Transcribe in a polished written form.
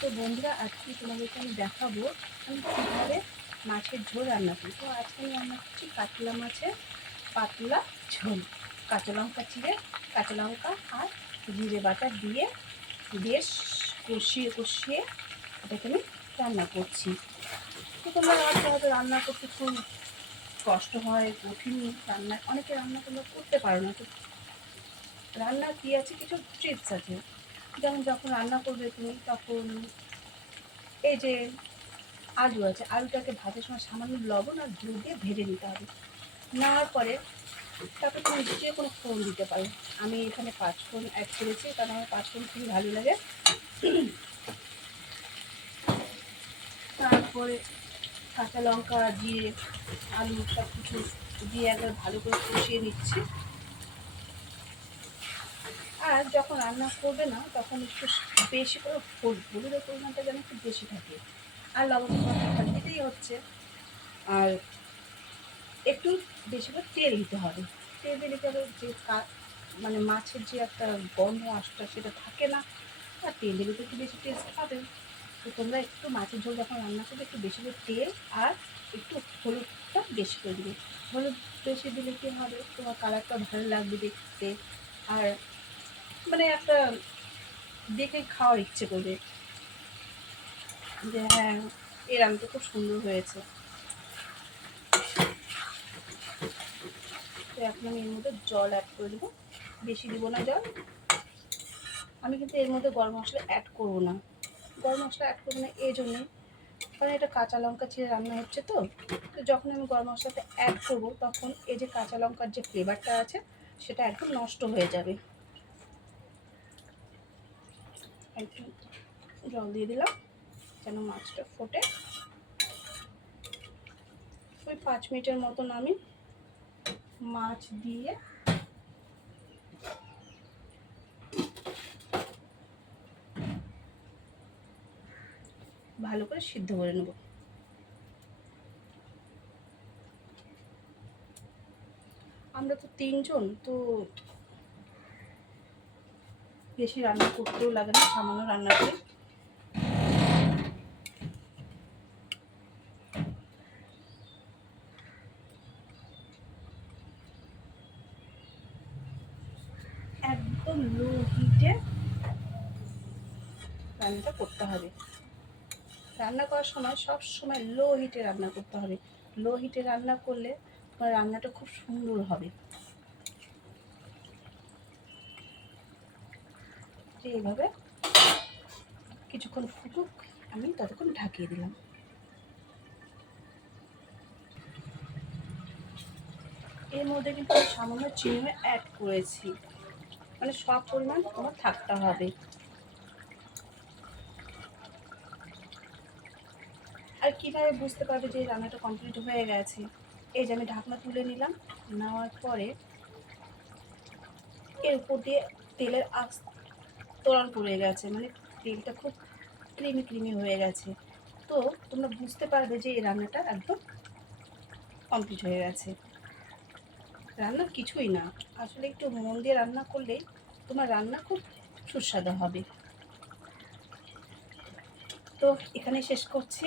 তো বন্ধুরা, আজকে তোমাদেরকে আমি দেখাবো আমি কীভাবে মাছের ঝোল রান্না করি। তো আজকে আমি রান্না করছি কাতলা মাছের পাতলা ঝোল। কাঁচা লঙ্কা চিড়ে, কাঁচা লঙ্কা আর জিরে বাটা দিয়ে বেশ কষিয়ে কষিয়ে এটাকে আমি রান্না করছি। তো তোমরা হয়তো রান্না করতে খুব কষ্ট হয়, কঠিন রান্না, অনেকে রান্না তোমরা করতে পারো না। তো রান্না কী আছে, কিছু ট্রিপস আছে। যেমন যখন রান্না করবে তুমি, তখন এই যে আলু আছে, আলুটাকে ভাজার সময় সামান্য লবণ আর হলুদ দিয়ে ভেজে নিতে হবে। নেওয়ার পরে তারপর তুমি যে কোনো ফোড়ন দিতে পারো। আমি এখানে 5 ফোড়ন অ্যাড করেছি, কারণ আমার 5 ফোড়ন খুবই ভালো লাগে। তারপরে কাঁচা লঙ্কা, জিরে, আলু সব কিছু দিয়ে একবার ভালো করে কষিয়ে নিচ্ছি। আর যখন রান্না করবে না, তখন একটু বেশি করে হলুদের পরিমাণটা যেন একটু বেশি থাকে, আর লবণ দিতেই হচ্ছে। আর একটু বেশি করে তেল দিতে হবে। তেল দিলে পরে যে মানে মাছের যে একটা গন্ধ আসটা সেটা থাকে না, আর তেল দিলে তো একটু বেশি টেস্ট পাবে। তো তোমরা একটু মাছের ঝোল যখন রান্না করবে, একটু বেশি করে তেল আর একটু হলুদটা বেশি করে দিবে। হলুদ বেশি দিলে কী হবে, তোমার কালারটা ভালো লাগবে দেখতে, আর মানে একটা দেখে খাওয়ার ইচ্ছে করবে যে হ্যাঁ, এই রান্নাটা খুব সুন্দর হয়েছে। তো এখন আমি এর মধ্যে জল অ্যাড করে দেবো, বেশি দেবো না জল। আমি কিন্তু এর মধ্যে গরম মশলা অ্যাড করবো না। গরম মশলা অ্যাড করবো না এই জন্যে, কারণ এটা কাঁচা লঙ্কা ছিঁড়ে রান্না হচ্ছে। তো যখন আমি গরম মশলাটা অ্যাড করবো, তখন এই যে কাঁচা লঙ্কার যে ফ্লেভারটা আছে সেটা একদম নষ্ট হয়ে যাবে। একটু জল দিয়ে দিলাম যেন মাছটা ফোটে। ওই 5 মিনিটের মতন আমি মাছ দিয়ে ভালো করে সিদ্ধ করে নেব। আমরা তো 3 জন, তো বেশি রান্না করতেও লাগে না, সামান্য রান্না করি। একদম লো হিটে রান্নাটা করতে হবে। রান্না করার সময় সব সময় লো হিটে রান্না করতে হবে। লো হিটে রান্না করলে তোমার রান্নাটা খুব সুন্দর হবে। এইভাবে কিছুক্ষণ ফুটুক, আমি ততক্ষণ ঢাকিয়ে দিলাম। এর মধ্যে কিন্তু আমি সামান্য চিনি অ্যাড করেছি, মানে সব পরিমাণ তোমার থাকতে হবে। আর কীভাবে বুঝতে পারবে যে রান্নাটা কমপ্লিট হয়ে গেছে, এই যে আমি ঢাকনা তুলে নিলাম, নেওয়ার পরে এর উপর দিয়ে তেলের আস্তরণ পড়ে গেছে, মানে তেলটা খুব ক্রিমি ক্রিমি হয়ে গেছে। তো তোমরা বুঝতে পারবে যে এই রান্নাটা একদম কমপ্লিট হয়ে গেছে। রান্না কিছুই না, আসলে একটু মন দিয়ে রান্না করলেই তোমার রান্না খুব সুস্বাদু হবে। তো এখানে শেষ করছি।